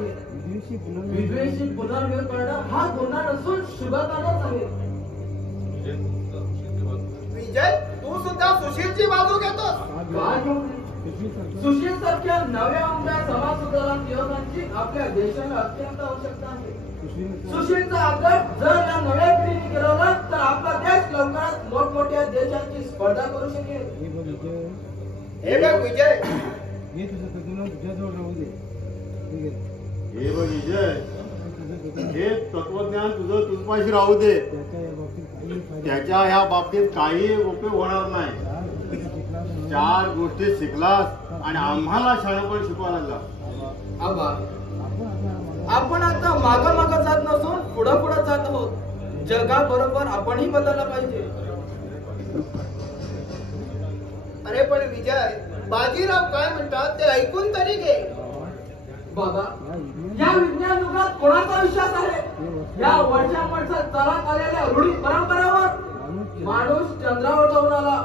आहे. विद्वेषी पुनर्विवाह करणं हा गुन्हा नसून शुभकार्यच आहे. विजय, तू सुद्धा सुशीलची बाजू घेतोस. सुशील सारख्या नव्या उमद्या समाज सुधारण युवकांची आपल्या देशाला अत्यंत आवश्यकता आहे. सुशीलचा आदर जर या नव्या पिढीने केला तर आपला देश लवकरच मोठमोठ्या देशांची स्पर्धा करू शकेल. हे बघ विजय, हे तत्वज्ञान तुझं तुझपाशी राहू दे. त्याच्या ह्या बाबतीत काही उपयोग होणार नाही. 4 गोष्टी शिकलास आणि आम्हाला शाळेपण शिकवायला लागला. आबा, आपण आता माग जात नसून पुढे जात आहोत. जगाबरोबर आपणही बदलला पाहिजे. अरे पण विजय, बाजीराव काय म्हणतात ते ऐकून तरी घे. बाबा, या विज्ञान युगात कोणाचा विश्वास आहे? या वर्षांवर्षात चालत आलेल्या रूढी परंपरावर माणूस चंद्रावर जाऊन आला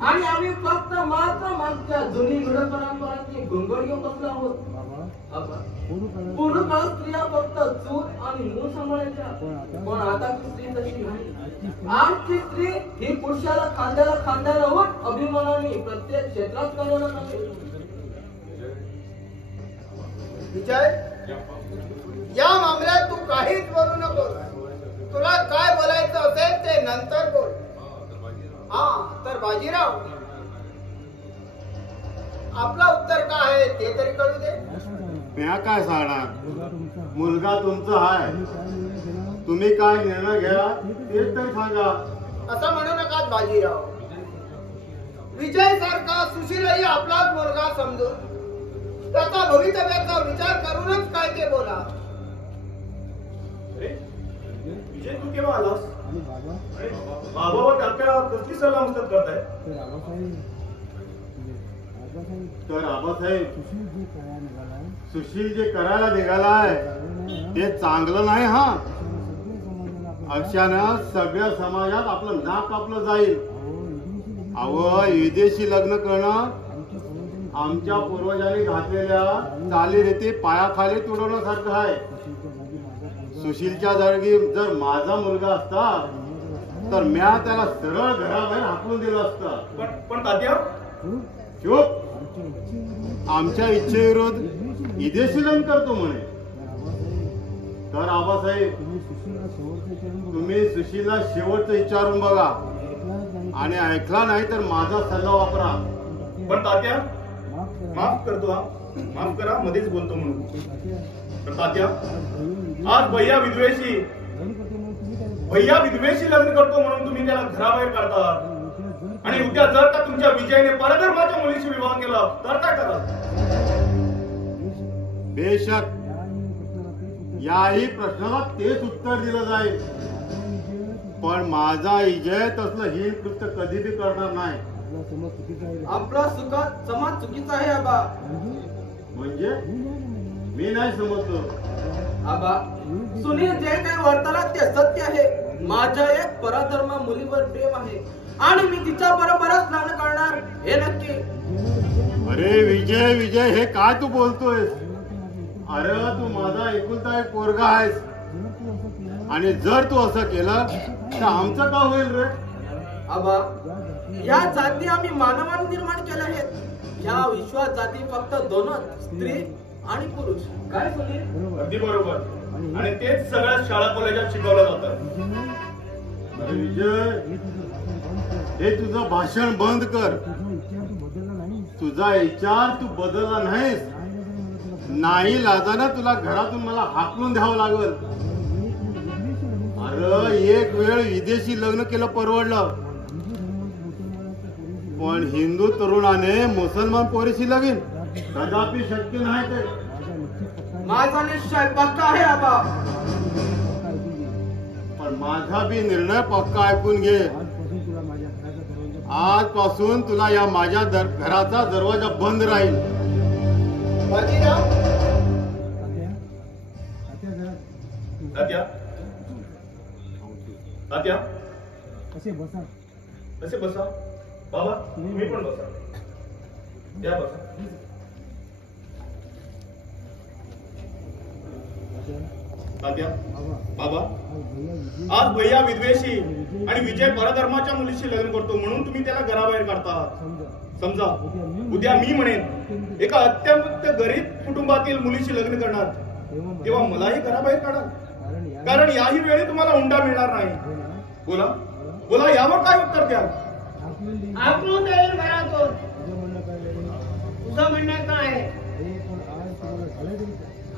आणि आम्ही फक्त मात्र मागच्या जुनी रूढ परंपरांची गुंगड घेऊन बसलो आहोत. पूर्ण काळ स्त्रिया फक्त चूल आणि मूल सांभाळायच्या, पण आता स्त्री तशी नाही. आजची स्त्री ही पुरुषाला खांद्याला लावून अभिमानाने प्रत्येक क्षेत्रात कळवणार आहे. विजय, या मामल्यात तू काहीच बोलू नकोस. तुला काय बोलायचं असेल ते नंतर बोल. हा तर बाजीराव, आपला उत्तर काय आहे ते तरी कळू दे. म्या काय सांगणार? मुलगा तुमचा आहे. तुम्ही काय निर्णय घ्या तेच तरी सांगा. असं म्हणू नका बाजीराव. विजय सारखा सुशीलही आपलाच मुलगा समजून त्याचा भवितव्याचा विचार करूनच काय ते बोला. विजय, तू केव्हा आलास? बाबा व काका कसली सल्ला मसलत करताय? तर आबासाहेब, सुशील जे करायला निघालाय ते चांगलं नाही. हा अशानं सगळ्या समाजात आपलं नाक कापलं जाईल. अहो, विदेशी लग्न करणं आमच्या पूर्वजांनी घातलेल्या चालीरीती पायाखाली तुडवण्यासारखं आहे. सुशीलच्या जागी जर माझा मुलगा असता तर म्या त्याला सरळ घराबाहेर हाकलून दिलं असतं. पण तात्या, चूप. आमच्या इच्छेविरोध विदेशी लग्न करतो म्हणे. तर आबासाहेब, तुम्ही सुशीलला शेवटचं विचारून बघा आणि ऐकला नाही तर माझा सल्ला वापरा. पण तात्या, माफ करतो, हा माफ करा, मध्येच बोलतो म्हणून. तर तात्या, आज भैया विद्वेषी लग्न करतो म्हणून तुम्ही त्याला घराबाहेर काढता आणि उद्या जर का तुमच्या विजयने परधर्माच्या मुलीशी विवाह केला तर काय कराल? बेशक याही प्रश्नाला तेच उत्तर दिलं जाईल. पण माझा विजय तसलं हीन कृत्य कधी बी करणार नाही. आपला समाज चुकीचा आहे. आबा, म्हणजे मी नाही समजलो. आबा, सुनील जे काही वर्तवलं ते सत्य आहे. माझ्या एक परधर्म मुलीवर प्रेम आहे आणि मी तिच्या बरोबरच लग्न करणार हे नक्की. अरे विजय, हे काय तू बोलतोयस? अरे तू माझा एकुलता एक पोरगा आहेस आणि जर तू असं केलं तर आमचं का होईल रे? आबा, या जाती आम्ही मानवाने निर्माण केल्या आहेत. या विश्वात जाती फक्त दोनच, स्त्री आणि पुरुष. काय सुनील? अगदी बरोबर. आणि तेच सगळ्या शाळा कॉलेजात शिकवलं जातं. अरे विजय, हे तुझं भाषण बंद कर. तुझा विचार तू बदलला नाहीस. नाही लाजानं तुला घरातून मला हाकलून द्यावं लागल. अरे एक वेळ विदेशी लग्न केलं परवडलं, पण हिंदू तरुणाने मुसलमान पोरीशी लगीन कदापि शक्य नाही. ते माझा निश्चय पक्का आहे. आबा, पण माझा बी निर्णय पक्का ऐकून घे. आजपासून तुला या माझ्या घराचा दरवाजा बंद राहील. तात्या, तात्या, असे बसा. बाबा, तुम्ही पण बसा. या बसा. तात्या बाबा आज भैया विधवेशी आणि विजय परधर्माच्या मुलीशी लग्न करतो म्हणून तुम्ही त्याला घराबाहेर काढता. समजा उद्या मी म्हणेन एका अत्यंत गरीब कुटुंबातील मुलीशी लग्न करणार, तेव्हा मलाही घराबाहेर काढा. कारण याही वेळी तुम्हाला हुंडा मिळणार नाही. बोला बोला, यावर काय उत्तर द्या? आपण जाईल घरातून. तुझं म्हणणं काय?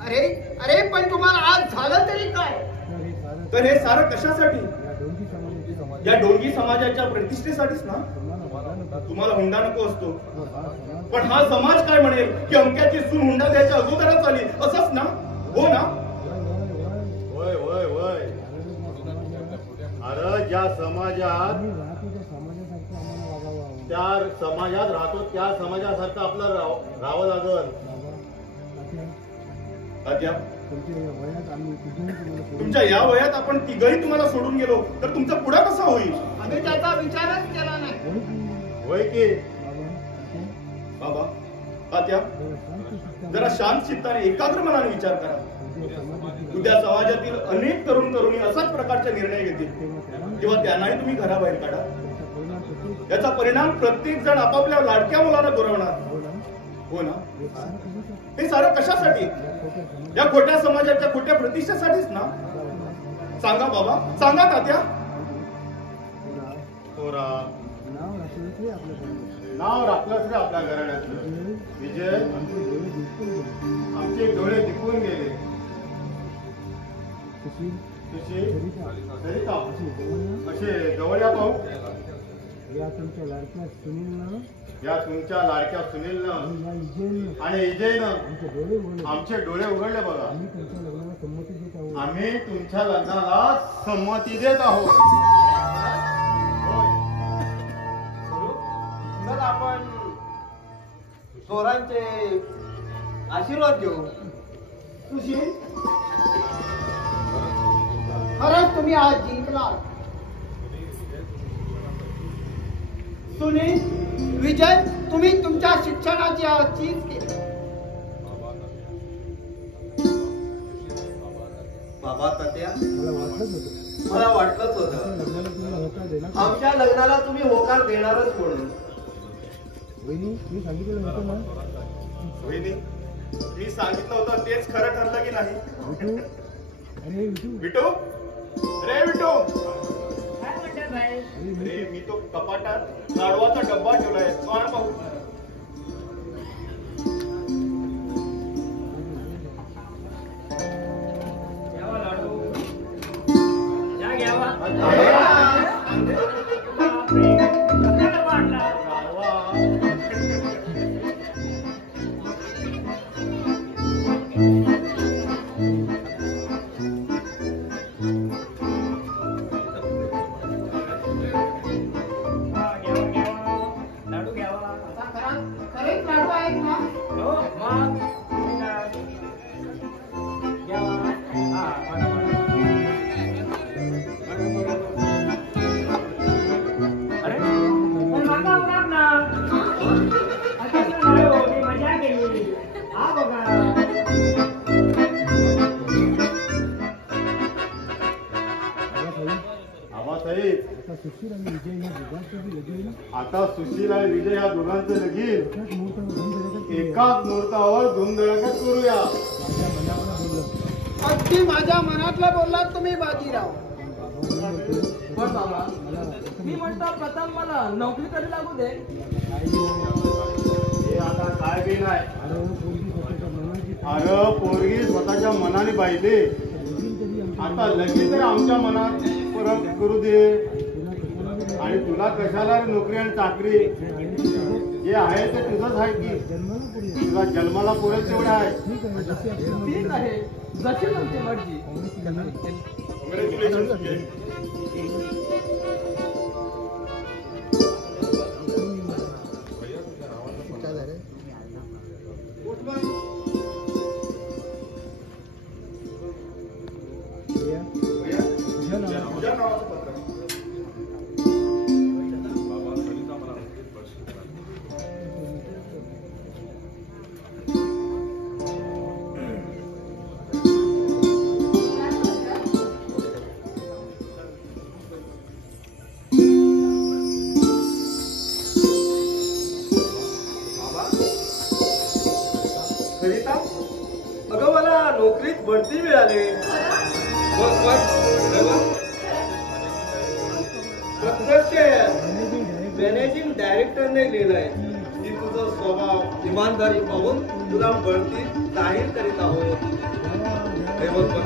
अरे अरे पण तुम्हाला आज झालं तरी काय? तर हे सारं कशासाठी? या डोंगी समाजाच्या प्रतिष्ठेसाठीच ना. तुम्हाला हुंडा नको असतो, पण हा समाज काय म्हणेल की अमक्याची सून हुंडा द्यायच्या अगोदरच आली, असंच ना? हो ना? वय वय वय. अरे ज्या समाजात त्या समाजात राहतो त्या समाजासारखं आपलं राहावं लागल. तात्या, तुमच्या या वयात आपण तिघही तुम्हाला सोडून गेलो तर तुमचा पुढा कसा होईल? आम्ही त्याचा विचारच केला नाही. होय की बाबा तात्या, जरा शांत चित्ताने एकाग्र मनाने विचार करा. उद्या समाजातील अनेक तरुण तरुणी असाच प्रकारचे निर्णय घेतील, तेव्हा त्यांनाही तुम्ही घराबाहेर काढा. याचा परिणाम प्रत्येक जण आपापल्या लाडक्या मुलांना दुरावणार. हो ना? हे सारं कशासाठी? या खोट्या समाजाच्या खोट्या प्रतिष्ठेसाठीच ना. सांगा बाबा, सांगा तात्या. पोरा, नाव राखलंच रे आपल्या घराण्यातलं. विजय, आमचे डोळे दिपून गेले. सरिता, असे जवळ या पाहू. या तुमच्या लाडक्या सुनीलनं, या तुमच्या लाडक्या सुनीलनं आणि विजयनं आमचे डोळे उघडले बघा. आम्ही तुमच्या लग्नाला संमती देत आहोत. तर आपण चोरांचे आशीर्वाद घेऊ. सुशील, खरंच तुम्ही आज जिंकला. सुनील, विजय, तुम्ही तुमच्या शिक्षणाची आज चीज केली. बाबा तात्या, मला मला वाटलंच वाटलंच होतं होतं लग्नाला तुम्हाला होकार देणार. आमच्या लग्नाला तुम्ही होकार देणारच म्हणून. वहिनी, मी सांगितलं नव्हतं ना. वहिनी, मी सांगितलं होतं तेच खरं ठरलं की नाही? विठू, अरे विठू, विटू, रे विटू. काय म्हणतात भाई? अरे मी तो कपाटात लाडवाचा डब्बा ठेवलाय, तो आण पाहू. घ्यावा लाडू. या घ्यावा. आपल्याला वाटला. लाडू घ्यावा. खरेच लाडू आहेत ना? हो मग घ्यावा. हा अरे पण माका उराव ना. आता लाडू मी मजा केली. हा बघा. आबासाहेब, आता सुशील आणि विजय ह्या दोघांचं बी लगीन आता सुशील आणि विजय या दोघांचं लगीन एकाच मुहूर्तावर धूमधडाक्यात करूया. एकाच मुहूर्तावर धूमधडाक्यात करूया. माझ्या मनाला बोललं. अगदी माझ्या मनातलं बोललात तुम्ही बाजीराव. पण बाबा, मी म्हणतो प्रथम मला नोकरी तरी लागू दे. हे आता काय बी नाही. अरे पोरगी स्वतःच्या मनाची अरे पोरगी स्वतःच्या मनाने पाहिजे. लगीन तरी आमच्या आता लगेच तर आमच्या मनात परत करू दे. आणि तुला कशाला रे नोकरी आणि चाकरी? जे आहे ते तुझंच आहे की. जन्माला पुढे तुला जन्माला पुरेच तेवढे आहे. ठीक आहे, जशी आपली ठीक आहे, जशी तुमची मर्जी. कॉंग्रॅच्युलेशन विजय. भैया, भैया, तुझ्या नावाचं तुझ्या नावाचं पत्र. अगं मला नोकरीत बढती मिळाली. प्रत्यक्ष मॅनेजिंग डायरेक्टरने लिहिलंय की तुझा स्वभाव इमानदारी पाहून तुला बढती जाहीर करीत आहोत. हे बघ बघ.